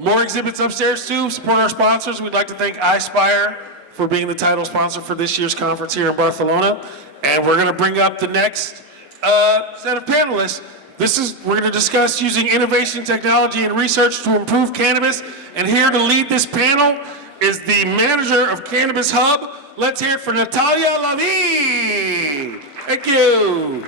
More exhibits upstairs too. Support our sponsors. We'd like to thank iSpire for being the title sponsor for this year's conference here in Barcelona. And we're going to bring up the next set of panelists. We're going to discuss using innovation, technology, and research to improve cannabis. And here to lead this panel is the manager of Cannabis Hub. Let's hear it for Natalia Lavi. Thank you.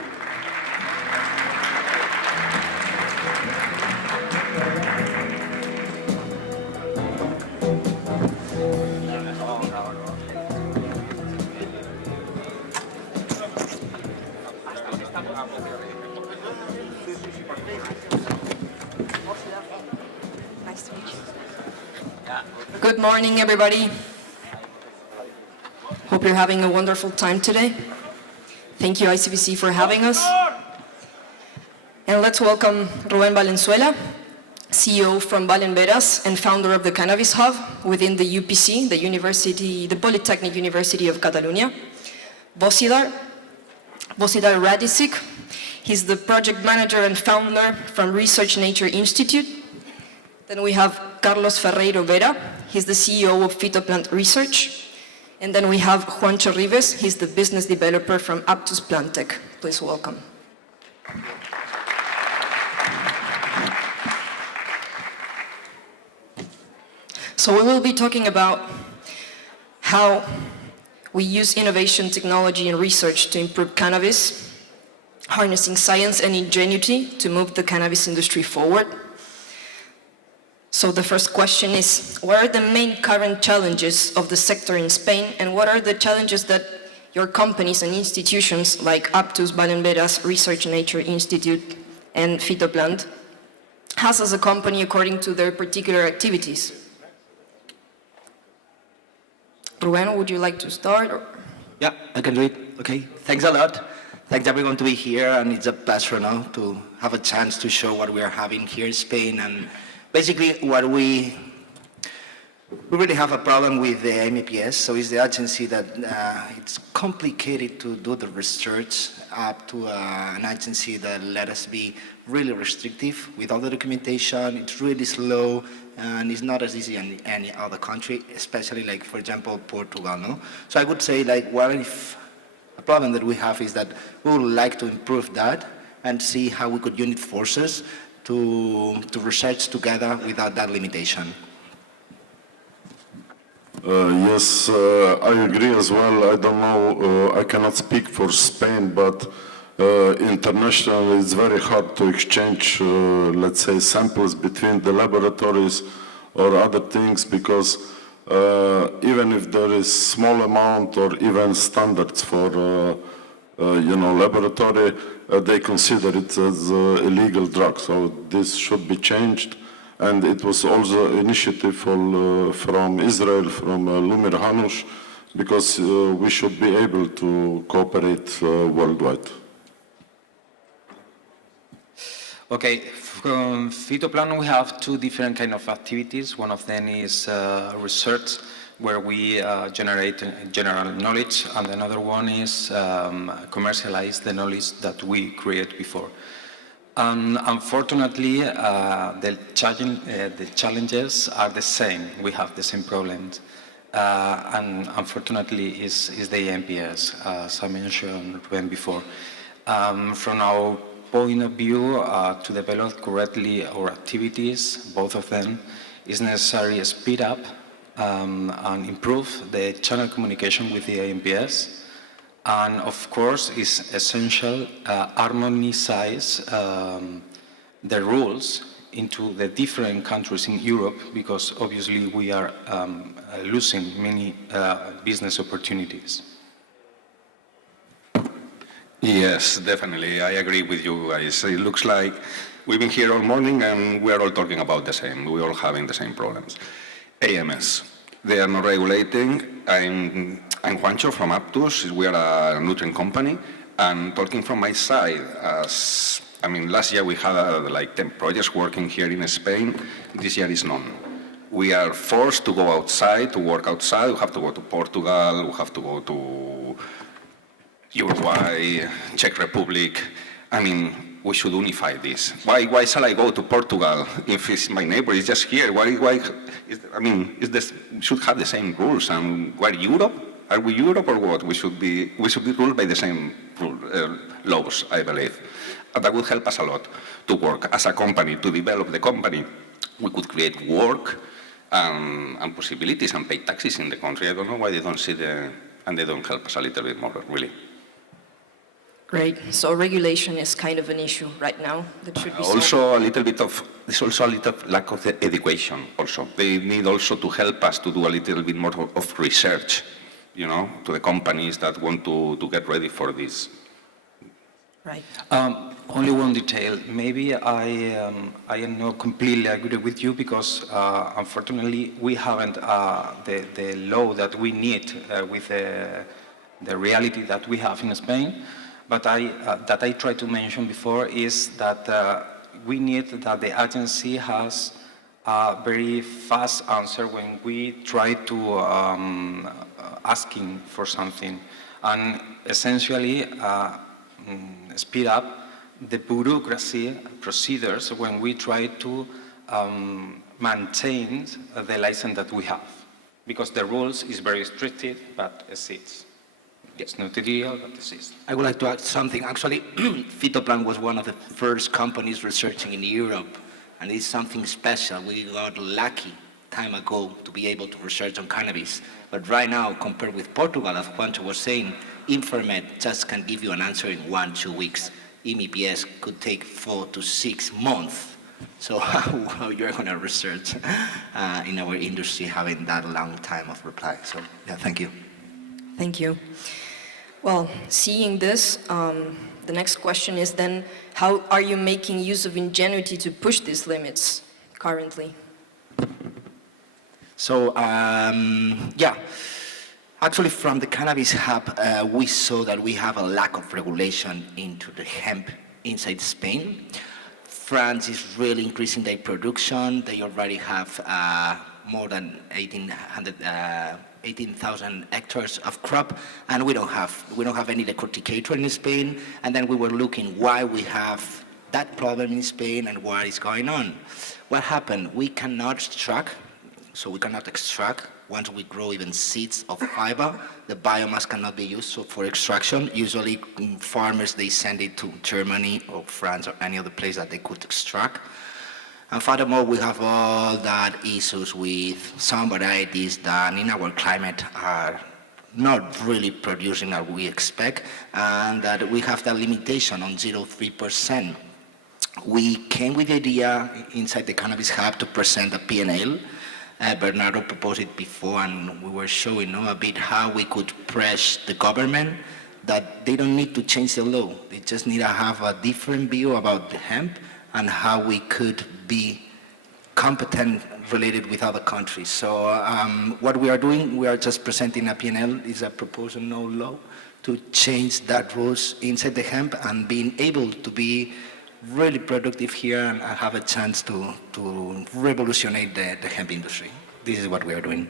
Nice to meet you. Good morning, everybody. Hope you're having a wonderful time today. Thank you, ICBC, for having us. And let's welcome Rubén Valenzuela, CEO from Valenveras and founder of the Cannabis Hub within the UPC, the Polytechnic University of Catalonia. Bosidar Radicic, he's the project manager and founder from Research Nature Institute. Then we have Carlos Ferreiro Vera, he's the CEO of Phytoplant Research. And then we have Juancho Rives, he's the business developer from Aptus Plantech. Please welcome. So we will be talking about how we use innovation, technology, and research to improve cannabis, harnessing science and ingenuity to move the cannabis industry forward. So the first question is, what are the main current challenges of the sector in Spain, and what are the challenges that your companies and institutions like Aptus, Valenveras, Research Nature Institute, and Phytoplant has as a company according to their particular activities? Rubén, would you like to start? Or? Yeah, I can do it. Okay, thanks a lot. Thanks everyone to be here, and it's a pleasure now to have a chance to show what we are having here in Spain. And basically, what we really have a problem with the MEPS, so it's the agency that it's complicated to do the research up to an agency that let us be really restrictive with all the documentation. It's really slow, and it's not as easy in any other country, especially like, for example, Portugal, no? So I would say, like, what if a problem that we have is that we would like to improve that and see how we could unite forces to research together without that limitation. Yes, I agree as well. I don't know, I cannot speak for Spain, but internationally it's very hard to exchange, let's say, samples between the laboratories or other things, because even if there is small amount or even standards for laboratory, they consider it as illegal drug. So this should be changed. And it was also initiative from Israel, from Lumir Hanush, because we should be able to cooperate worldwide. Okay, from Phytoplant we have two different kind of activities. One of them is research, where we generate general knowledge, and another one is commercialize the knowledge that we create before. Unfortunately, the challenges are the same. We have the same problems, and unfortunately, is the MPS, as I mentioned before. From our point of view, to develop correctly our activities, both of them, is necessary to speed up and improve the channel communication with the AMPS. And of course, it's essential harmonize the rules into the different countries in Europe, because obviously we are losing many business opportunities. Yes, definitely. I agree with you guys. It looks like we've been here all morning and we're all talking about the same. We're all having the same problems. AMS, they are not regulating. I'm Juancho from Aptus. We are a nutrient company. And talking from my side, last year we had like 10 projects working here in Spain. This year is none. We are forced to go outside, to work outside. We have to go to Portugal. We have to go to Uruguay, Czech Republic. we should unify this. Why shall I go to Portugal if it's my neighbor? It's just here. Should have the same rules. And we're Europe? Are we Europe or what? We should be ruled by the same laws, I believe. And that would help us a lot to work as a company, to develop the company. We could create work and possibilities and pay taxes in the country. I don't know why they don't see and they don't help us a little bit more, really. Great. So regulation is kind of an issue right now that should be solved. There's also a little lack of the education also. They need also to help us to do a little bit more of research, to the companies that want to get ready for this. Right. Only one detail. Maybe I am not completely agree with you because unfortunately we haven't the law that we need with the reality that we have in Spain. But that I tried to mention before is that we need that the agency has a very fast answer when we try to asking for something, and essentially speed up the bureaucracy procedures when we try to maintain the license that we have, because the rules is very restricted, but it's not ideal, but it is. I would like to add something. Actually, Phytoplan was one of the first companies researching in Europe, and it's something special. We got lucky time ago to be able to research on cannabis. But right now, compared with Portugal, as Juancho was saying, Infomed just can give you an answer in 1-2 weeks. MEPS could take 4 to 6 months. So how you're going to research in our industry having that long time of reply? So yeah, thank you. Thank you. Well, seeing this, the next question is then, how are you making use of ingenuity to push these limits currently? So, actually from the Cannabis Hub, we saw that we have a lack of regulation into the hemp inside Spain. France is really increasing their production. They already have more than 18,000 hectares of crop, and we don't have any decorticator in Spain. And then we were looking why we have that problem in Spain and what is going on. What happened? We cannot extract. Once we grow even seeds of fiber, the biomass cannot be used for extraction. Usually farmers, they send it to Germany or France or any other place that they could extract. And furthermore, we have all that issues with some varieties that in our climate are not really producing as we expect, and that we have that limitation on 0.3%. We came with the idea inside the Cannabis Hub to present a P&L. Bernardo proposed it before, and we were showing a bit how we could press the government that they don't need to change the law. They just need to have a different view about the hemp and how we could be competent related with other countries. So what we are doing, we are just presenting a P&L, is a proposal no law to change that rules inside the hemp and being able to be really productive here and have a chance to revolutionize the hemp industry. This is what we are doing.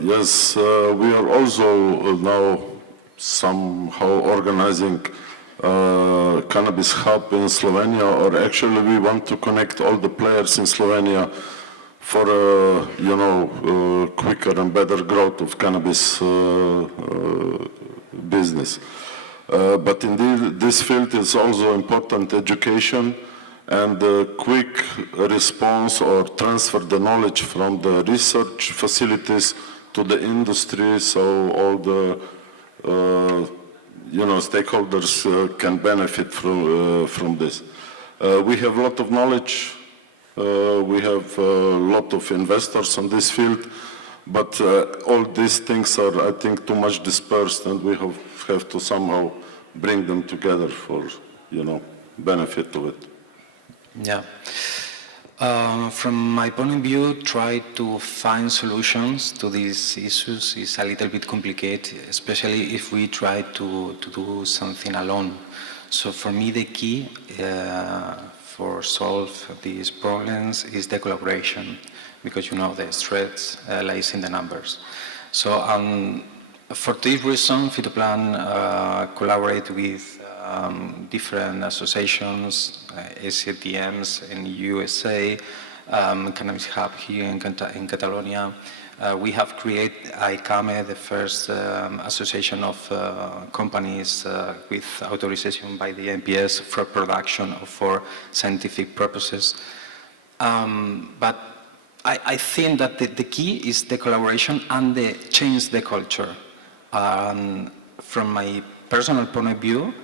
Yes, we are also now somehow organizing Cannabis Hub in Slovenia, or actually we want to connect all the players in Slovenia for quicker and better growth of cannabis business. But in this field is also important education and quick response or transfer the knowledge from the research facilities to the industry, so all the stakeholders can benefit from this. We have a lot of knowledge, we have a lot of investors on this field, but all these things are, I think, too much dispersed, and we have to somehow bring them together for, benefit of it. Yeah. From my point of view, try to find solutions to these issues is a little bit complicated, especially if we try to do something alone. So for me, the key for solve these problems is the collaboration, because the strength lies in the numbers. So for this reason, Phytoplan collaborate with different associations, ACTMs in USA, Cannabis Hub here in Catalonia. We have created ICAME, the first association of companies with authorization by the NPS for production or for scientific purposes. But I think that the key is the collaboration and the change the culture. From my personal point of view,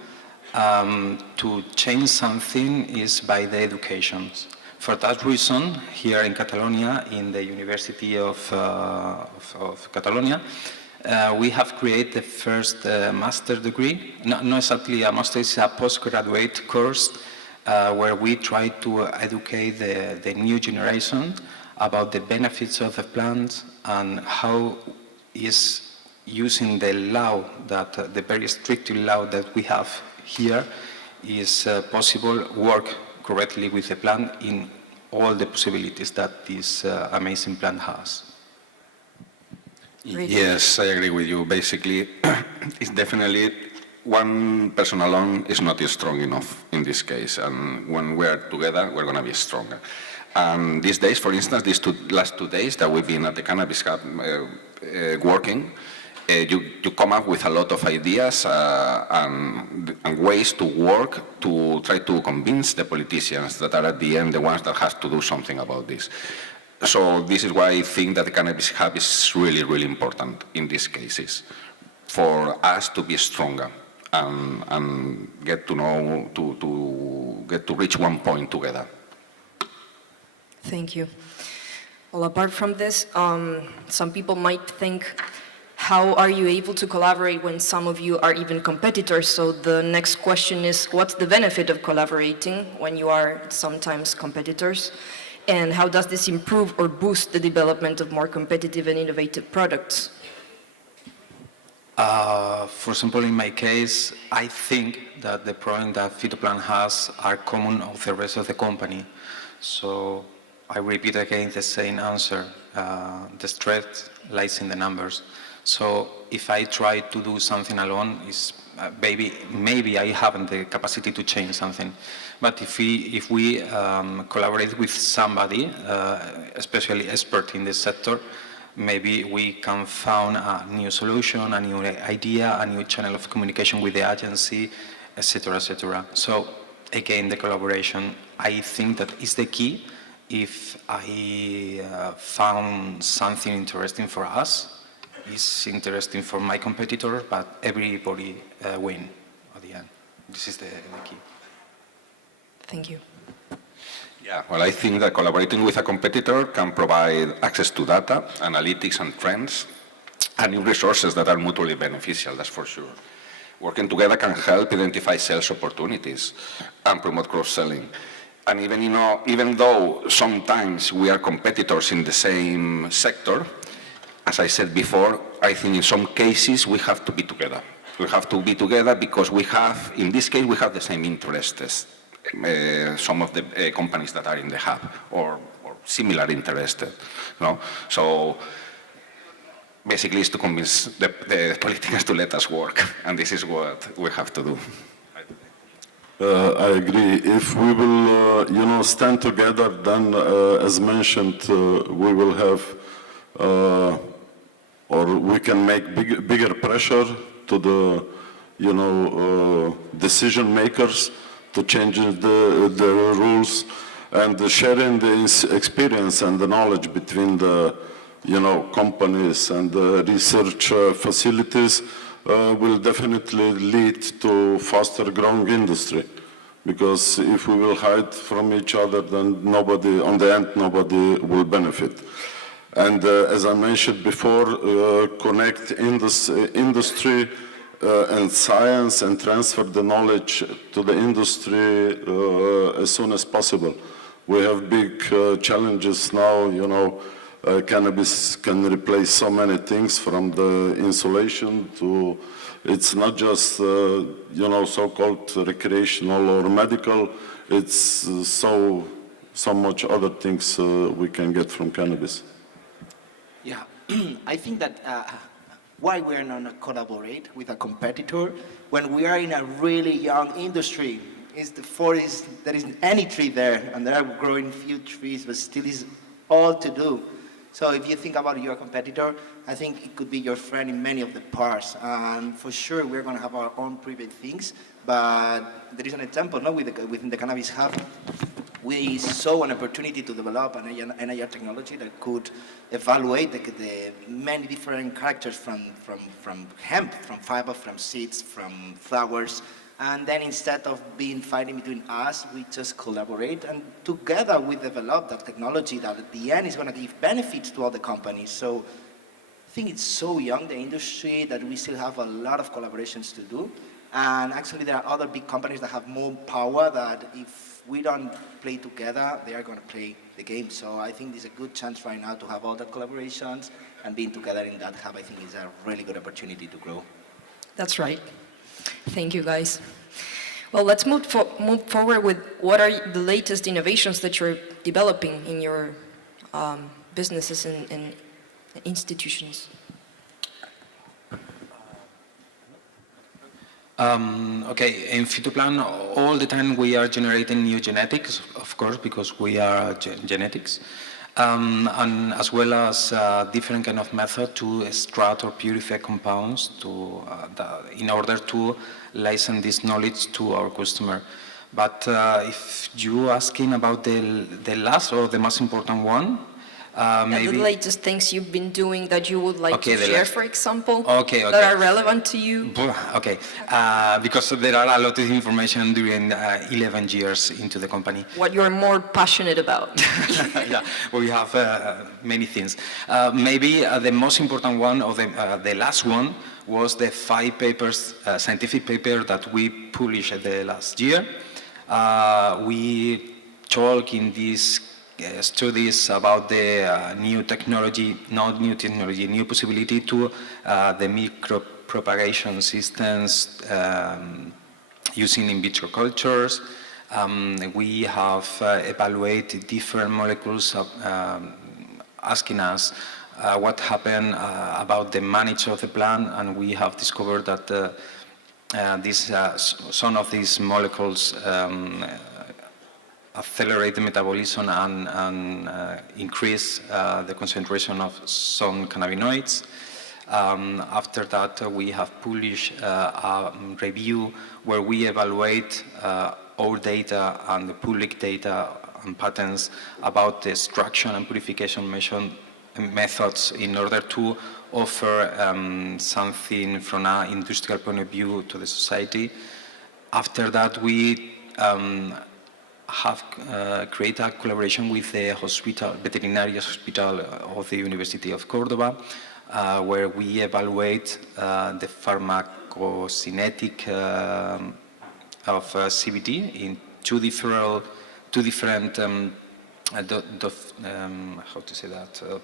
to change something is by the education. For that reason, here in Catalonia, in the University of Catalonia, we have created the first master degree, not exactly a master, it's a postgraduate course where we try to educate the new generation about the benefits of the plant and how is using the law, that the very strict law that we have here is possible work correctly with the plant in all the possibilities that this amazing plant has. Yes, I agree with you. Basically, it's definitely one person alone is not strong enough in this case, and when we're together, we're going to be stronger. And these days, for instance, last 2 days that we've been at the Cannabis Hub working, you come up with a lot of ideas and ways to work to try to convince the politicians that are at the end the ones that have to do something about this. So this is why I think that the Cannabis Hub is really, really important in these cases, for us to be stronger and get to know, get to reach one point together. Thank you. Well, apart from this, some people might think, how are you able to collaborate when some of you are even competitors? So the next question is, what's the benefit of collaborating when you are sometimes competitors? And how does this improve or boost the development of more competitive and innovative products? For example, in my case, I think that the problem that Phytoplan has are common of the rest of the company. So I repeat again the same answer. The strength lies in the numbers. So if I try to do something alone, maybe I haven't the capacity to change something. But if we collaborate with somebody, especially expert in this sector, maybe we can find a new solution, a new idea, a new channel of communication with the agency, etc., etc. So again, the collaboration, I think that is the key. If I found something interesting for us, it's interesting for my competitor, but everybody win at the end. This is the key. Thank you. Yeah, well, I think that collaborating with a competitor can provide access to data, analytics and trends, and new resources that are mutually beneficial, that's for sure. Working together can help identify sales opportunities and promote cross-selling. And even though sometimes we are competitors in the same sector, as I said before, I think in some cases we have to be together. We have to be together because in this case, we have the same interests. Some of the companies that are in the hub or similar interested. No? So basically it's to convince the politicians to let us work, and this is what we have to do. I agree. If we will, stand together, then, as mentioned, we will have, or we can make bigger pressure to the, decision makers to change the rules, and sharing the experience and the knowledge between the, companies and the research facilities will definitely lead to faster growing industry. Because if we will hide from each other, then nobody will benefit. And as I mentioned before, connect industry and science and transfer the knowledge to the industry as soon as possible. We have big challenges now, cannabis can replace so many things, from the insulation to, it's not just, so-called recreational or medical, it's so much other things we can get from cannabis. Yeah, I think that why we are not collaborate with a competitor when we are in a really young industry. Is the forest, there isn't any tree there, and there are growing few trees, but still is all to do. So if you think about your competitor, I think it could be your friend in many of the parts. And for sure, we're going to have our own private things, but there is an example, no, within the Cannabis Hub. We saw an opportunity to develop an NIR technology that could evaluate the many different characters from hemp, from fiber, from seeds, from flowers. And then instead of being fighting between us, we just collaborate and together we develop that technology that at the end is going to give benefits to all the companies. So I think it's so young, the industry, that we still have a lot of collaborations to do. And actually there are other big companies that have more power that if we don't play together, they are going to play the game. So I think there's a good chance right now to have all that collaborations and being together in that hub, I think is a really good opportunity to grow. That's right. Thank you, guys. Well, let's move forward with what are the latest innovations that you're developing in your businesses and institutions. Okay, in Phytoplan, all the time we are generating new genetics, of course, because we are genetics, and as well as different kind of method to extract or purify compounds in order to license this knowledge to our customer. But if you asking about the last or the most important one, maybe the latest things you've been doing that you would like to share, for example, that are relevant to you. Okay, because there are a lot of information during 11 years into the company. What you're more passionate about. Yeah, we have many things. Maybe the most important one, or the last one, was the 5 papers, scientific paper that we published the last year. We talk in these studies about the new technology, new possibility to the micropropagation systems using in vitro cultures. We have evaluated different molecules asking us what happened about the management of the plant, and we have discovered that some of these molecules accelerate the metabolism and increase the concentration of some cannabinoids. After that, we have published a review where we evaluate our data and the public data and patents about the extraction and purification methods in order to offer something from an industrial point of view to the society. After that, we have created a collaboration with the veterinary hospital of the University of Córdoba, where we evaluate the pharmacokinetic of CBD in two different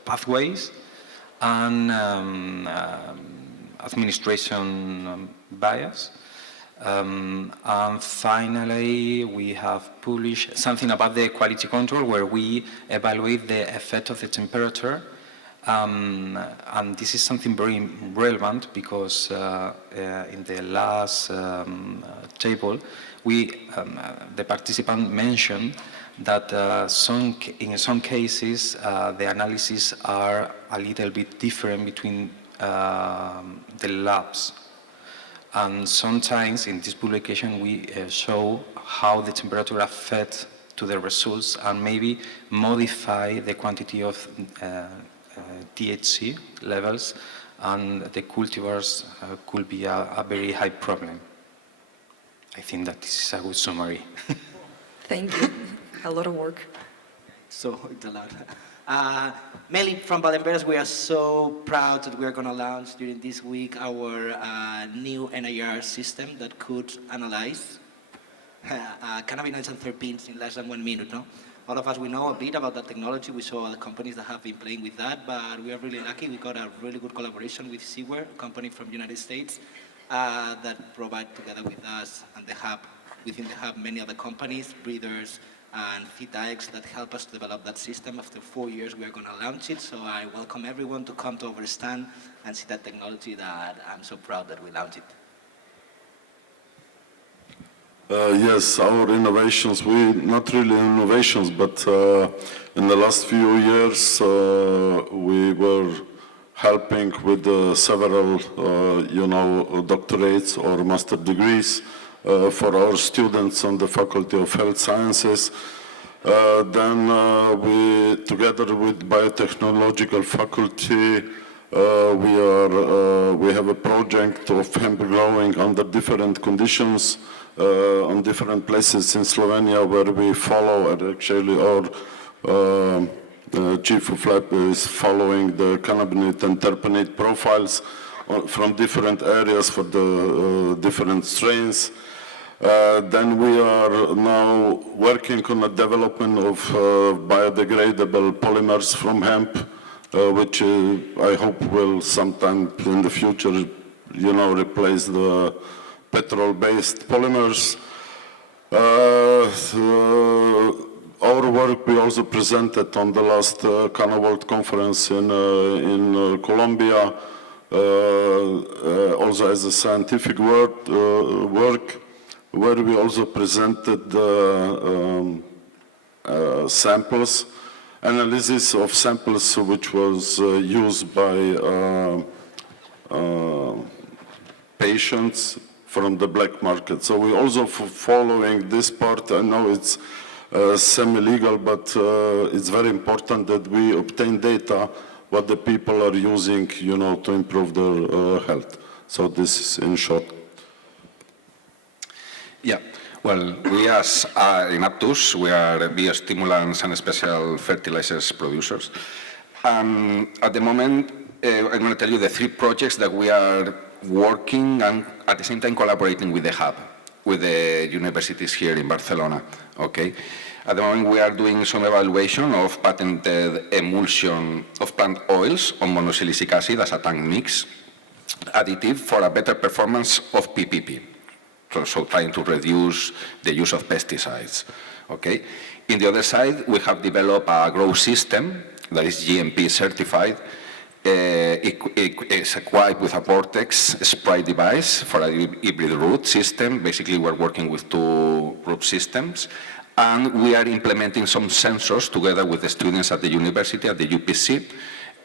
pathways and administration bias. And finally, we have published something about the quality control, where we evaluate the effect of the temperature. And this is something very relevant because in the last table, the participant mentioned that in some cases the analyses are a little bit different between the labs. And sometimes in this publication we show how the temperature affects to the results and maybe modify the quantity of THC levels, and the cultivars could be a very high problem. I think that this is a good summary. Thank you. A lot of work. So it's a lot. Mainly from Valemberas, we are so proud that we are going to launch during this week our new NIR system that could analyze cannabinoids and terpenes in less than 1 minute. No? All of us, we know a bit about that technology. We saw other companies that have been playing with that, but we are really lucky. We got a really good collaboration with Seaware, a company from the United States, that provide together with us and the hub, within the hub, many other companies, breeders, and FITAX that help us to develop that system. After 4 years, we are going to launch it. So I welcome everyone to come to our stand and see that technology that I'm so proud that we launched it. Yes, our innovations, not really innovations, but in the last few years, we were helping with several, doctorates or master degrees for our students on the Faculty of Health Sciences. Then we, together with Biotechnological Faculty, we have a project of hemp growing under different conditions on different places in Slovenia where we follow, and actually our chief of lab is following the cannabinoid and terpenoid profiles from different areas for the different strains. Then we are now working on the development of biodegradable polymers from hemp, which I hope will sometime in the future, replace the petrol-based polymers. Our work we also presented on the last Canna World Conference in Colombia, also as a scientific work, where we also presented samples, analysis of samples which was used by patients from the black market. So we also following this part. I know it's semi-legal, but it's very important that we obtain data what the people are using, to improve their health. So this is in short. Yeah, well, we as in Aptus, we are biostimulants and special fertilizers producers. At the moment, I'm going to tell you the 3 projects that we are working and at the same time collaborating with the hub, with the universities here in Barcelona, okay? At the moment, we are doing some evaluation of patented emulsion of plant oils on monosilicic acid as a tank mix additive for a better performance of PPP. So trying to reduce the use of pesticides, okay? In the other side, we have developed a grow system that is GMP certified. It's equipped with a vortex spray device for a hybrid root system. Basically, we're working with 2 root systems. And we are implementing some sensors together with the students at the university, at the UPC,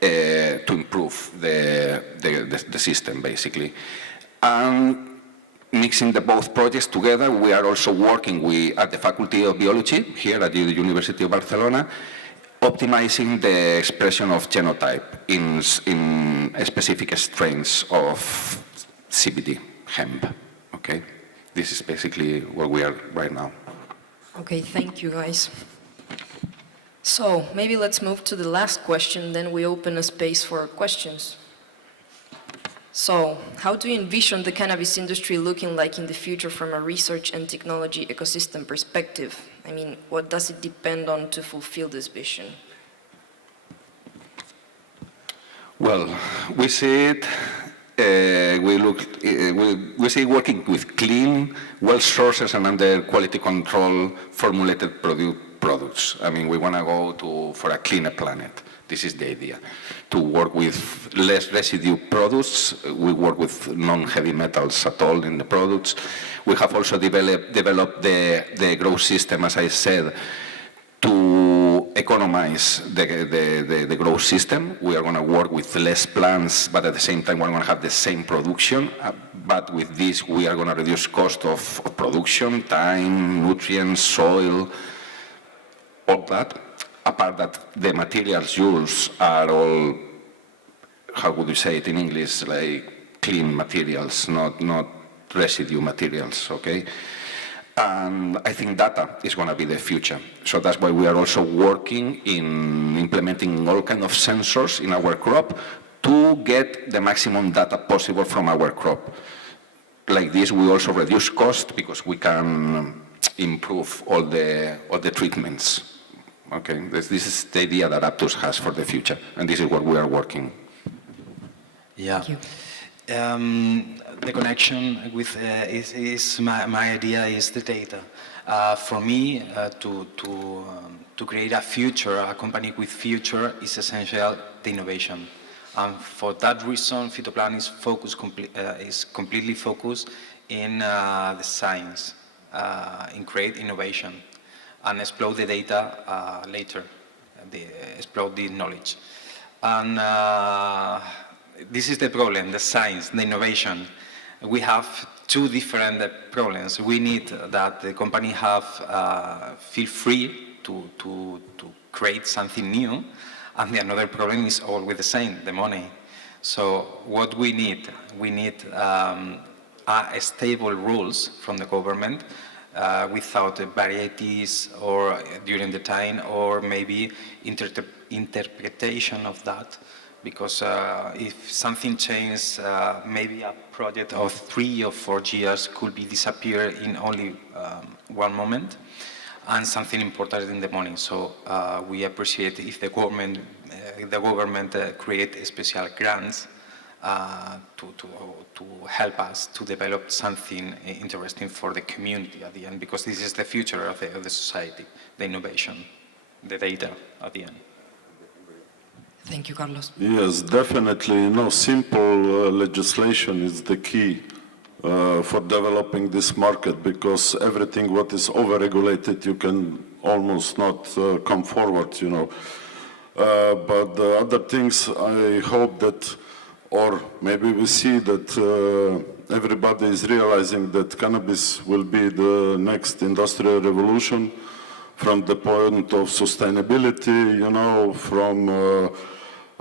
to improve the system, basically. And mixing the both projects together, we are also working at the Faculty of Biology here at the University of Barcelona, optimizing the expression of genotype in specific strains of CBD, hemp, okay? This is basically where we are right now. Okay, thank you guys. So maybe let's move to the last question, then we open a space for questions. So how do you envision the cannabis industry looking like in the future from a research and technology ecosystem perspective? I mean, what does it depend on to fulfill this vision? Well, we see it, we see working with clean, well sources and under quality control formulated products. I mean, we want to go for a cleaner planet. This is the idea. To work with less residue products, we work with non-heavy metals at all in the products. We have also developed the growth system, as I said, to economize the growth system. We are going to work with less plants, but at the same time, we're going to have the same production. But with this, we are going to reduce cost of production, time, nutrients, soil, all that. Apart that the materials used are all, how would you say it in English, like clean materials, not residue materials, okay? And I think data is going to be the future. So that's why we are also working in implementing all kinds of sensors in our crop to get the maximum data possible from our crop. Like this, we also reduce cost because we can improve all the treatments. Okay, this is the idea that Aptus has for the future, and this is what we are working. Yeah. Thank you. The connection with my idea is the data. For me, to create a future, a company with future, is essential the innovation. And for that reason, Phytoplan is completely focused in the science, in create innovation, and explore the data later, explore the knowledge. And this is the problem, the science, the innovation. We have two different problems. We need that the company feel free to create something new, and the another problem is always the same, the money. So what we need stable rules from the government without varieties or during the time, or maybe interpretation of that. Because if something changes, maybe a project of 3 or 4 years could be disappear in only one moment, and something important in the money. So we appreciate if the government create special grants to help us to develop something interesting for the community at the end, because this is the future of the society, the innovation, the data at the end. Thank you, Carlos. Yes, definitely. Simple legislation is the key for developing this market, because everything what is overregulated, you can almost not come forward, But the other things, I hope that, or maybe we see that everybody is realizing that cannabis will be the next industrial revolution from the point of sustainability, from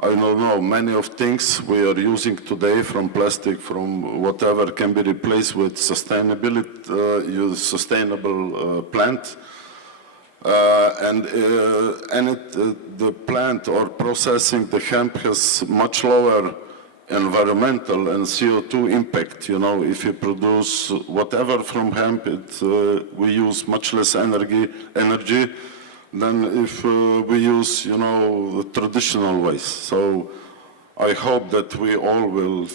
I don't know, many of things we are using today, from plastic, from whatever, can be replaced with sustainable plant. The plant or processing the hemp has much lower environmental and CO2 impact. If you produce whatever from hemp, we use much less energy than if we use, the traditional ways. So I hope that we all will,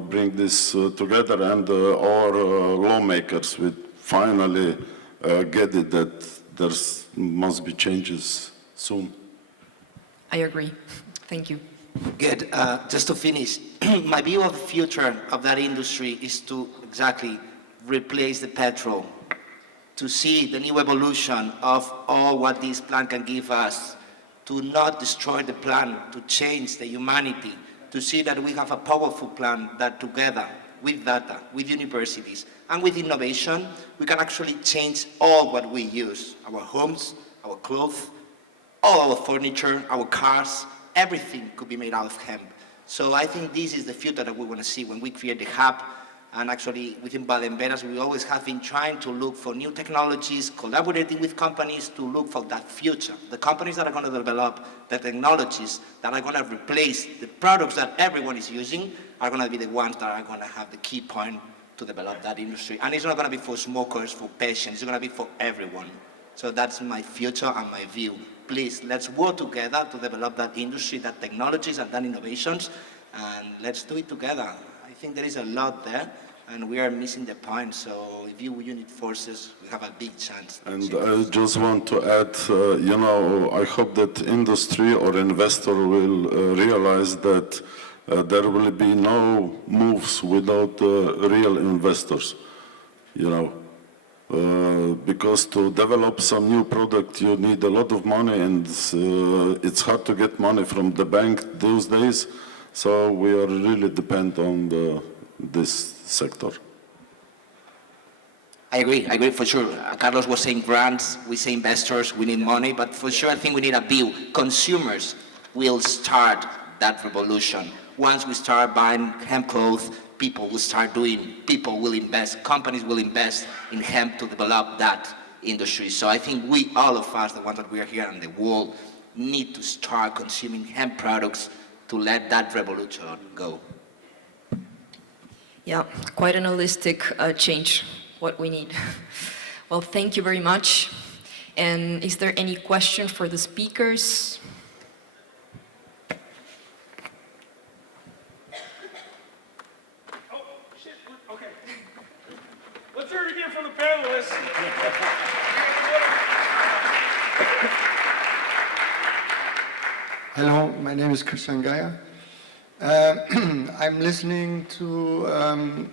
bring this together, and our lawmakers will finally get it that there must be changes soon. I agree. Thank you. Good. Just to finish, my view of the future of that industry is to exactly replace the petrol, to see the new evolution of all what this plant can give us, to not destroy the plant, to change the humanity, to see that we have a powerful plant that together, with data, with universities, and with innovation, we can actually change all what we use, our homes, our clothes, all our furniture, our cars, everything could be made out of hemp. So I think this is the future that we want to see when we create the hub. And actually, within Valdenveras, we always have been trying to look for new technologies, collaborating with companies to look for that future. The companies that are going to develop the technologies that are going to replace the products that everyone is using are going to be the ones that are going to have the key point to develop that industry. And it's not going to be for smokers, for patients, it's going to be for everyone. So that's my future and my view. Please, let's work together to develop that industry, that technologies, and that innovations, and let's do it together. I think there is a lot there, and we are missing the point. So if you unite forces, we have a big chance. And I just want to add, I hope that industry or investor will realize that there will be no moves without real investors, because to develop some new product, you need a lot of money, and it's hard to get money from the bank those days. So we are really dependent on this sector. I agree for sure. Carlos was saying grants, we say investors, we need money, but for sure I think we need a view. Consumers will start that revolution. Once we start buying hemp clothes, people will invest, companies will invest in hemp to develop that industry. So I think we, all of us, the ones that we are here in the world, need to start consuming hemp products to let that revolution go. Yeah, quite an holistic change, what we need. Well, thank you very much. And is there any question for the speakers? Oh, shit, okay. Let's hear it again from the panelists. Hello, my name is Christian Geier. I'm listening to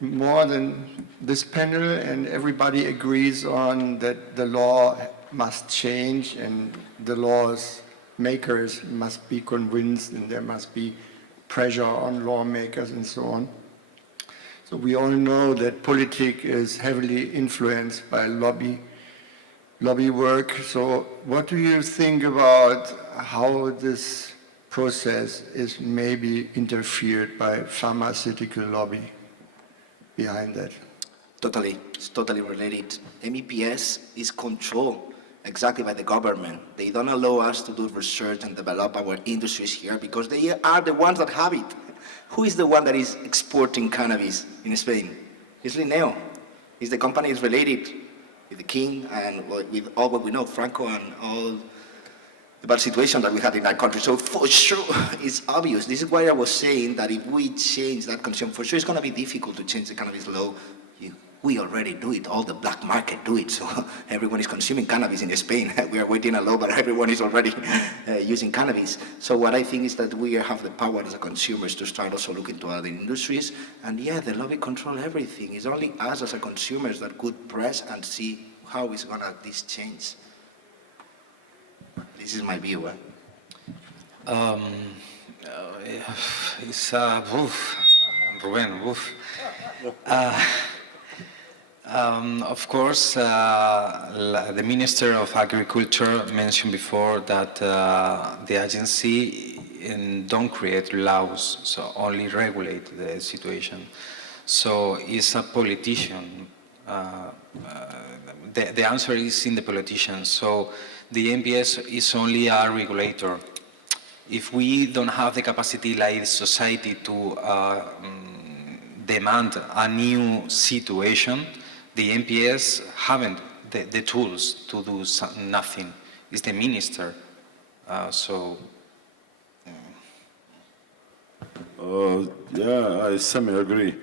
more than this panel, and everybody agrees on that the law must change and the laws makers must be convinced and there must be pressure on lawmakers and so on. So we all know that politics is heavily influenced by lobby work. So what do you think about how this process is maybe interfered by pharmaceutical lobby behind that? Totally, it's totally related. MEPS is controlled exactly by the government. They don't allow us to do research and develop our industries here because they are the ones that have it. Who is the one that is exporting cannabis in Spain? It's Lineo. It's the company is related with the king and with all what we know, Franco and all the bad situation that we had in that country. So for sure, it's obvious. This is why I was saying that if we change that consumption, for sure it's going to be difficult to change the cannabis law. We already do it. All the black market do it. So everyone is consuming cannabis in Spain. We are waiting a law, but everyone is already using cannabis. So what I think is that we have the power as a consumers to start also looking to other industries. And yeah, the lobby control everything. It's only us as a consumers that could press and see how is gonna this change. This is my view. It's Ruben, of course, the Minister of Agriculture mentioned before that the agency don't create laws, so only regulate the situation. So it's a politician. The answer is in the politicians. So the MPS is only a regulator. If we don't have the capacity like society to demand a new situation, the MPS haven't the tools to do nothing. It's the minister. Yeah, I semi-agree.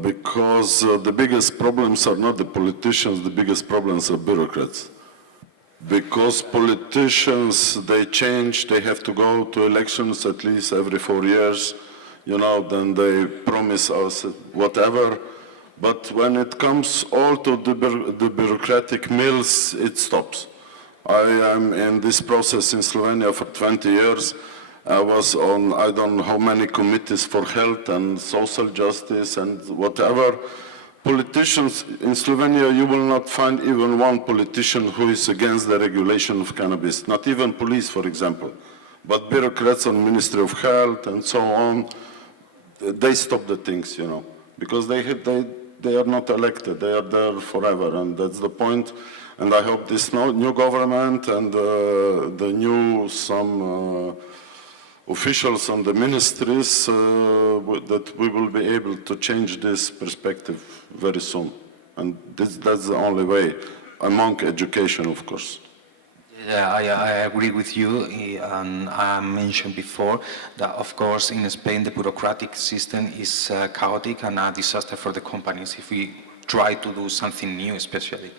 Because the biggest problems are not the politicians, the biggest problems are bureaucrats. Because politicians, they change, they have to go to elections at least every 4 years, then they promise us whatever. But when it comes all to the bureaucratic mills, it stops. I am in this process in Slovenia for 20 years. I was on, I don't know how many committees for health and social justice and whatever. Politicians in Slovenia, you will not find even one politician who is against the regulation of cannabis, not even police, for example. But bureaucrats on Ministry of Health and so on, they stop the things, because they are not elected, they are there forever, and that's the point. And I hope this new government and the new officials on the ministries that we will be able to change this perspective very soon. And that's the only way, among education, of course. Yeah, I agree with you, and I mentioned before that, of course, in Spain the bureaucratic system is chaotic and a disaster for the companies if we try to do something new, especially.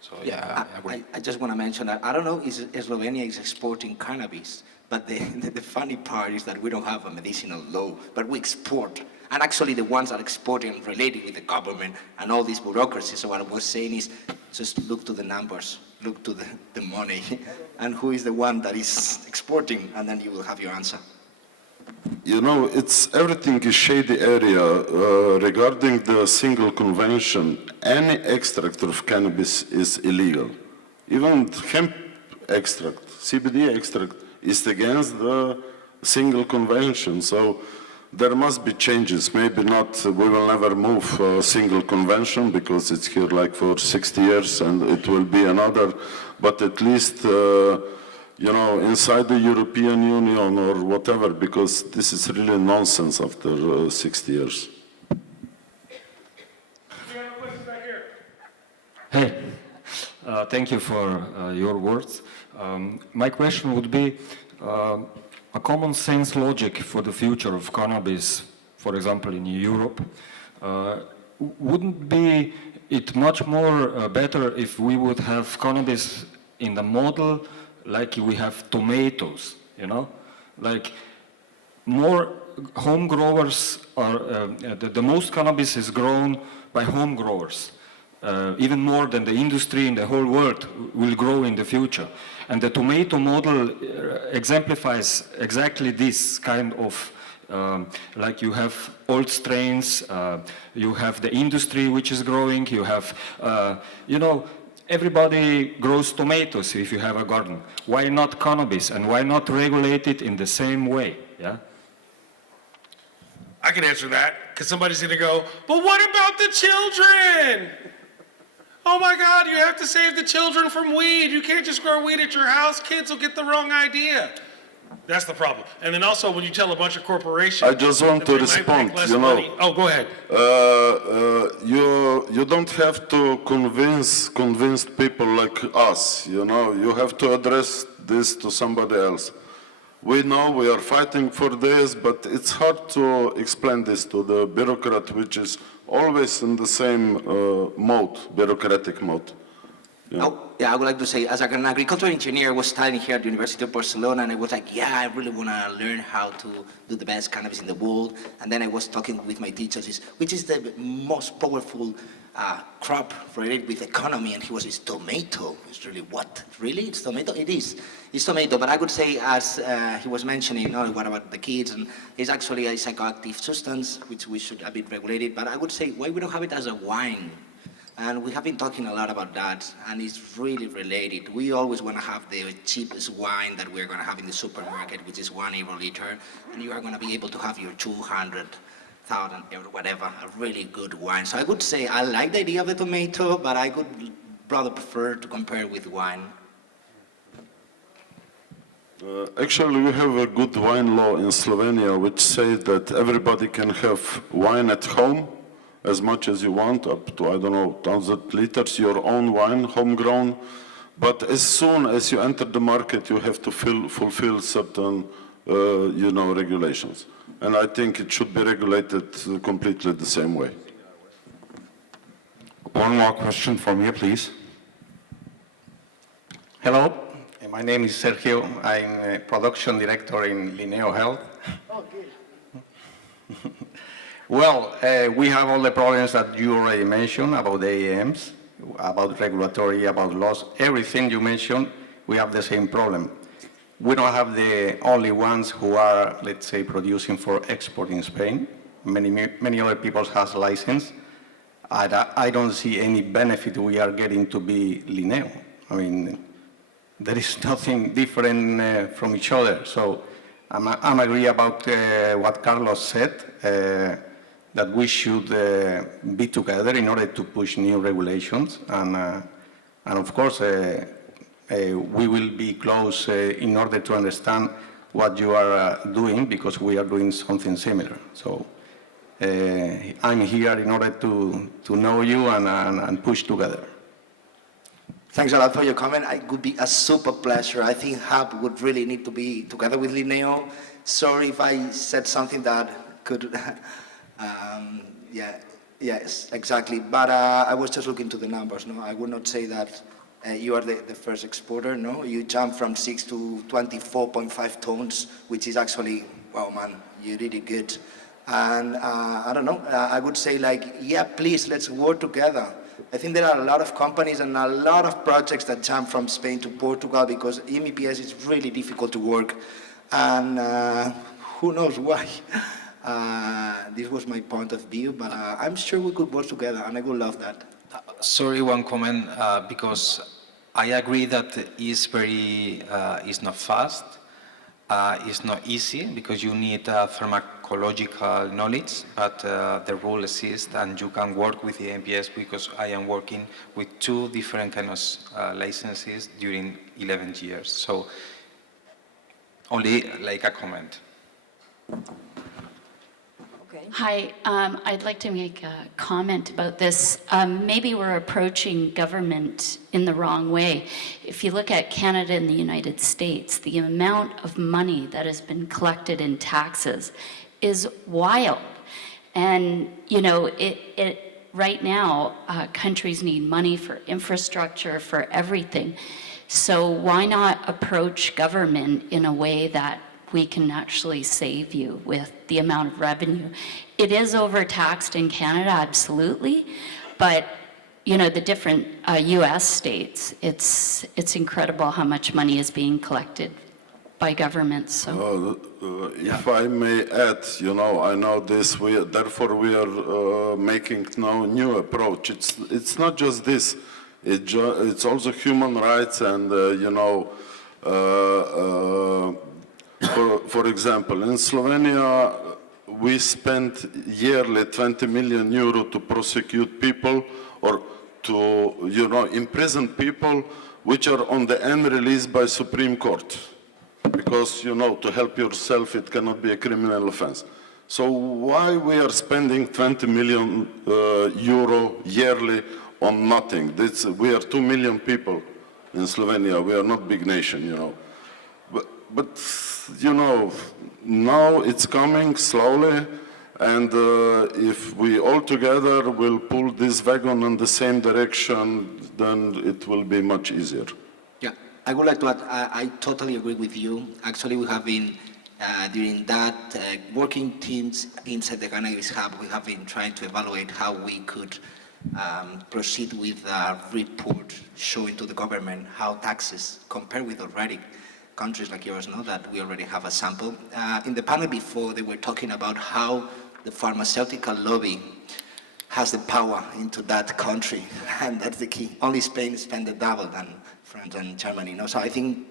So yeah, I agree. I just want to mention that I don't know if Slovenia is exporting cannabis, but the funny part is that we don't have a medicinal law, but we export. And actually the ones that are exporting related with the government and all these bureaucracies. So what I was saying is just look to the numbers, look to the money, and who is the one that is exporting, and then you will have your answer. Everything is shady area. Regarding the single convention, any extract of cannabis is illegal. Even hemp extract, CBD extract, is against the single convention. So there must be changes. Maybe not, we will never move a single convention because it's here like for 60 years and it will be another, but at least inside the European Union or whatever, because this is really nonsense after 60 years. Hey, thank you for your words. My question would be a common sense logic for the future of cannabis, for example, in Europe. Wouldn't be it much more better if we would have cannabis in the model like we have tomatoes you know? Like, more home growers are, the most cannabis is grown by home growers. Even more than the industry in the whole world will grow in the future. And the tomato model exemplifies exactly this kind of, like you have old strains, you have the industry which is growing, you have, you know, everybody grows tomatoes if you have a garden. Why not cannabis, and why not regulate it in the same way, yeah? I can answer that, because somebody's gonna go, but what about the children? Oh my God, you have to save the children from weed. You can't just grow weed at your house. Kids will get the wrong idea. That's the problem. And then also when you tell a bunch of corporations. I just want that to they might respond, make less you know. money- Oh, go ahead. You don't have to convince people like us, you know. You have to address this to somebody else. We know we are fighting for this, but it's hard to explain this to the bureaucrat, which is always in the same mode, bureaucratic mode. Yeah, I would like to say, as an agricultural engineer, I was studying here at the University of Barcelona, and I was like, yeah, I really want to learn how to do the best cannabis in the world. And then I was talking with my teachers, which is the most powerful crop related with economy, and he was, it's tomato. It's really, what? Really? It's tomato? It is. It's tomato, but I would say, as he was mentioning, what about the kids? And it's actually a psychoactive substance, which we should have been regulated, but I would say, why we don't have it as a wine? And we have been talking a lot about that, and it's really related. We always want to have the cheapest wine that we're going to have in the supermarket, which is €1 liter, and you are going to be able to have your 200,000 euro, whatever, a really good wine. So I would say I like the idea of the tomato, but I would rather prefer to compare with wine. Actually, we have a good wine law in Slovenia, which says that everybody can have wine at home, as much as you want, up to, I don't know, 1,000 liters, your own wine, homegrown. But as soon as you enter the market, you have to fulfill certain, you know, regulations. And I think it should be regulated completely the same way. One more question from here, please. Hello, my name is Sergio. I'm a production director in Linneo Health. Oh, good. Well, we have all the problems that you already mentioned about the AMs, about regulatory, about laws, everything you mentioned, we have the same problem. We don't have the only ones who are, let's say, producing for export in Spain. Many other people have license. I don't see any benefit we are getting to be Linneo. I mean, there is nothing different from each other. So I'm agree about what Carlos said, that we should be together in order to push new regulations. And of course, we will be close in order to understand what you are doing, because we are doing something similar. So I'm here in order to know you and push together. Thanks a lot for your comment. It would be a super pleasure. I think Hub would really need to be together with Linneo. Sorry if I said something that could, yes, exactly. But I was just looking to the numbers. No, I would not say that you are the first exporter. No, you jump from 6 to 24.5 tons, which is actually, wow, man, you did it good. And I don't know. I would say like, yeah, please, let's work together. I think there are a lot of companies and a lot of projects that jump from Spain to Portugal because MEPS is really difficult to work. And who knows why. This was my point of view, but I'm sure we could work together, and I would love that. Sorry, one comment, because I agree that it's not fast, it's not easy, because you need pharmacological knowledge, but the rule exists, and you can work with the MPS, because I am working with 2 different kinds of licenses during 11 years. So only like a comment. Hi, I'd like to make a comment about this. Maybe we're approaching government in the wrong way. If you look at Canada and the United States, the amount of money that has been collected in taxes is wild. And, you know, right now, countries need money for infrastructure, for everything. So why not approach government in a way that we can actually save you with the amount of revenue? It is overtaxed in Canada, absolutely, but you know, the different US states, it's incredible how much money is being collected by governments, so. If I may add, you know, I know this, therefore we are making now new approach. It's not just this, it's also human rights and, you know, for example, in Slovenia, we spend yearly 20 million euro to prosecute people or to, you know, imprison people which are on the end release by Supreme Court. Because, you know, to help yourself, it cannot be a criminal offense. So why we are spending 20 million euro yearly on nothing? We are 2 million people in Slovenia. We are not big nation, you know. But you know, now it's coming slowly, and if we all together will pull this wagon in the same direction, then it will be much easier. Yeah, I would like to add, I totally agree with you. Actually, we have been, during that working teams inside the Cannabis Hub, we have been trying to evaluate how we could proceed with a report showing to the government how taxes compare with already countries like yours, know that we already have a sample. In the panel before, they were talking about how the pharmaceutical lobby has the power into that country, and that's the key. Only Spain spent the double than France and Germany. No? So I think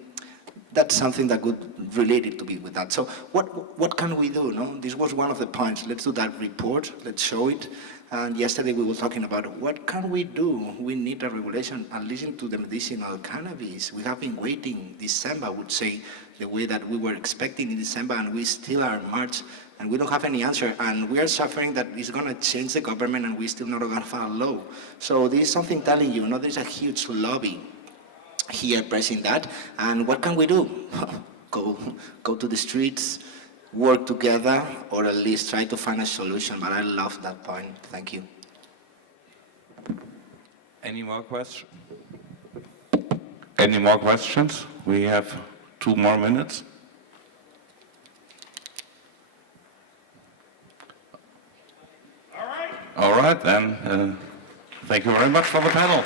that's something that could relate it to be with that. So what can we do? No? This was one of the points. Let's do that report. Let's show it. And yesterday we were talking about what can we do? We need a regulation and listen to the medicinal cannabis. We have been waiting December, I would say, the way that we were expecting in December, and we still are in March, and we don't have any answer. And we are suffering that it's going to change the government, and we still not going to file a law. So this is something telling you, there's a huge lobby here pressing that. And what can we do? Go to the streets, work together, or at least try to find a solution. But I love that point. Thank you. Any more questions? Any more questions? We have 2 more minutes. All right, then. Thank you very much for the panel.